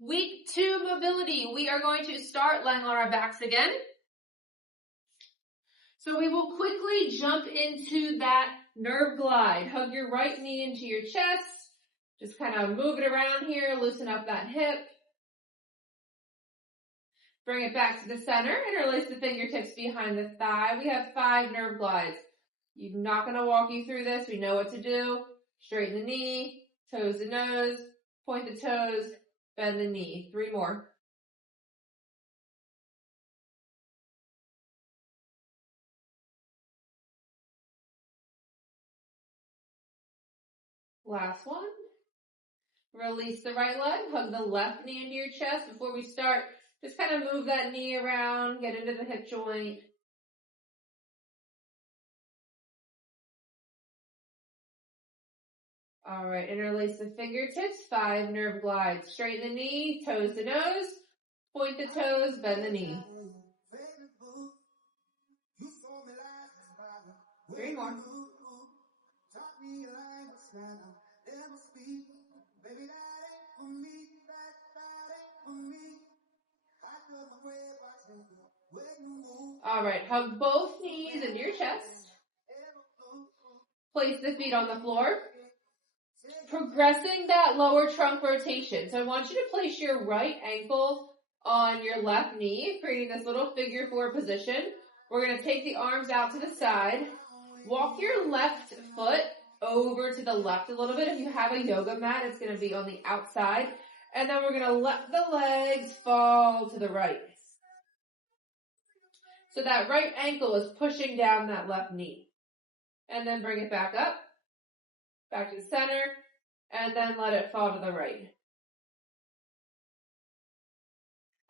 Week 2 mobility. We are going to start lying on our backs again. So we will quickly jump into that nerve glide. Hug your right knee into your chest. Just kind of move it around here, loosen up that hip. Bring it back to the center, interlace the fingertips behind the thigh. We have 5 nerve glides. I'm not going to walk you through this. We know what to do. Straighten the knee, toes to nose, point the toes, bend the knee. 3 more. Last one. Release the right leg, hug the left knee into your chest. Before we start, just kind of move that knee around, get into the hip joint. All right, interlace the fingertips, 5 nerve glides. Straighten the knee, toes to nose, point the toes, bend the knee. 3 more. All right, hug both knees into your chest. Place the feet on the floor. Progressing that lower trunk rotation. So I want you to place your right ankle on your left knee, creating this little figure 4 position. We're going to take the arms out to the side. Walk your left foot over to the left a little bit. If you have a yoga mat, it's going to be on the outside. And then we're going to let the legs fall to the right. So that right ankle is pushing down that left knee. And then bring it back up, back to the center, and then let it fall to the right.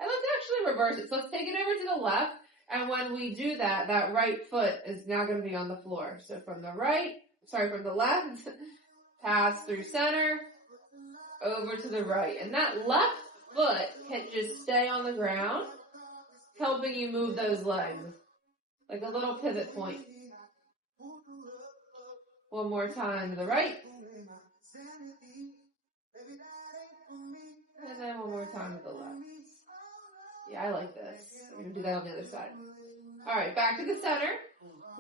And let's actually reverse it. So let's take it over to the left. And when we do that, that right foot is now going to be on the floor. So from the left, pass through center, over to the right. And that left foot can just stay on the ground, helping you move those legs. Like a little pivot point. One more time to the right. And then one more time to the left. Yeah, I like this. We're going to do that on the other side. All right, back to the center.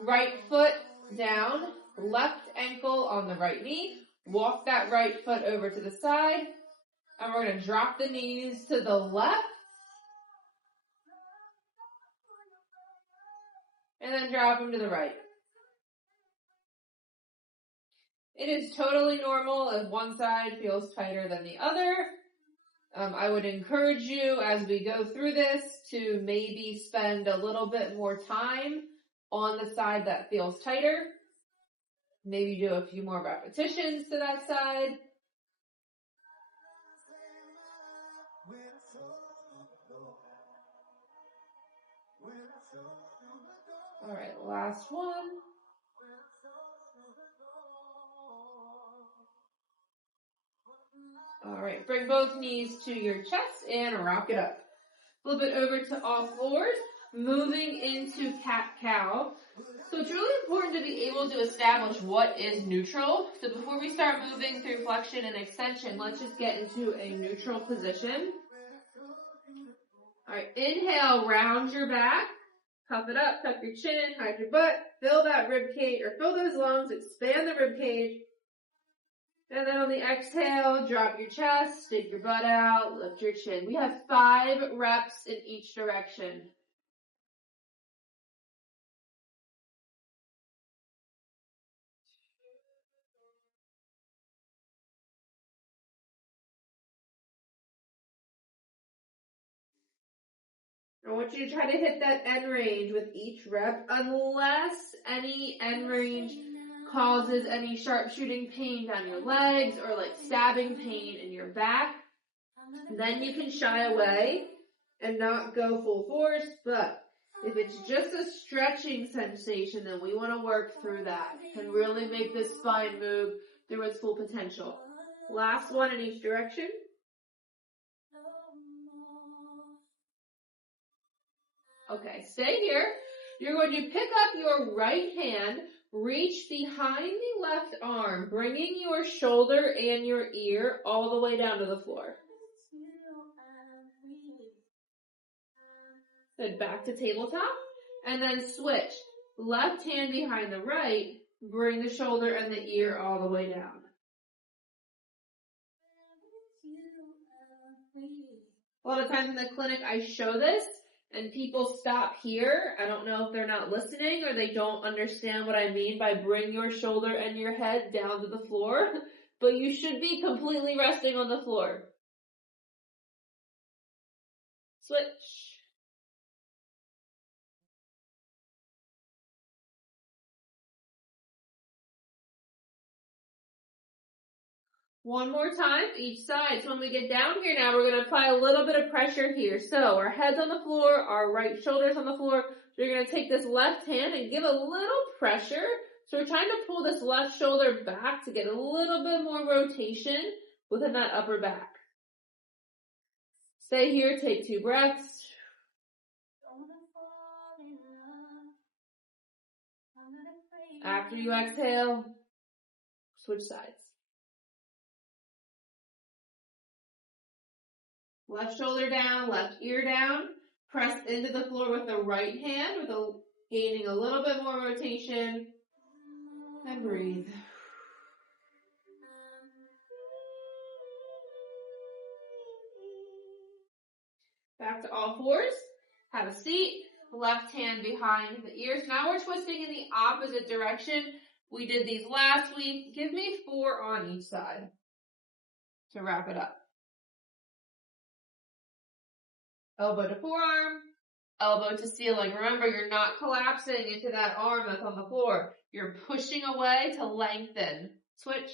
Right foot down. Left ankle on the right knee. Walk that right foot over to the side. And we're going to drop the knees to the left. And then drop them to the right. It is totally normal if one side feels tighter than the other. I would encourage you as we go through this to maybe spend a little bit more time on the side that feels tighter. Maybe do a few more repetitions to that side. All right, last one. All right, bring both knees to your chest and rock it up. A little bit over to all fours, moving into cat-cow. So it's really important to be able to establish what is neutral. So before we start moving through flexion and extension, let's just get into a neutral position. All right, inhale, round your back. Puff it up, tuck your chin, hide your butt, fill that rib cage, or fill those lungs, expand the rib cage. And then on the exhale, drop your chest, stick your butt out, lift your chin. We have 5 reps in each direction. I want you to try to hit that end range with each rep, unless any end range causes any sharpshooting pain down your legs or like stabbing pain in your back. Then you can shy away and not go full force, but if it's just a stretching sensation, then we want to work through that and really make this spine move through its full potential. Last one in each direction. Okay, stay here. You're going to pick up your right hand, reach behind the left arm, bringing your shoulder and your ear all the way down to the floor. Good, back to tabletop. And then switch. Left hand behind the right, bring the shoulder and the ear all the way down. A lot of times in the clinic I show this and people stop here. I don't know if they're not listening or they don't understand what I mean by bring your shoulder and your head down to the floor, but you should be completely resting on the floor. Switch. One more time, each side. So when we get down here now, we're going to apply a little bit of pressure here. So our head's on the floor, our right shoulder's on the floor. So you're going to take this left hand and give a little pressure. So we're trying to pull this left shoulder back to get a little bit more rotation within that upper back. Stay here, take 2 breaths. After you exhale, switch sides. Left shoulder down, left ear down. Press into the floor with the right hand, gaining a little bit more rotation. And breathe. Back to all fours. Have a seat. Left hand behind the ears. Now we're twisting in the opposite direction. We did these last week. Give me 4 on each side to wrap it up. Elbow to forearm, elbow to ceiling. Remember, you're not collapsing into that arm that's on the floor. You're pushing away to lengthen. Switch.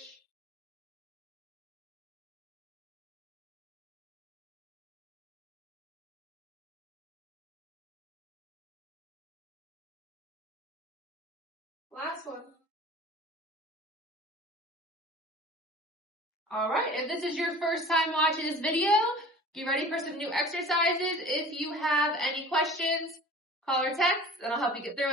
Last one. All right, if this is your first time watching this video, get ready for some new exercises. If you have any questions, call or text, and I'll help you get through it.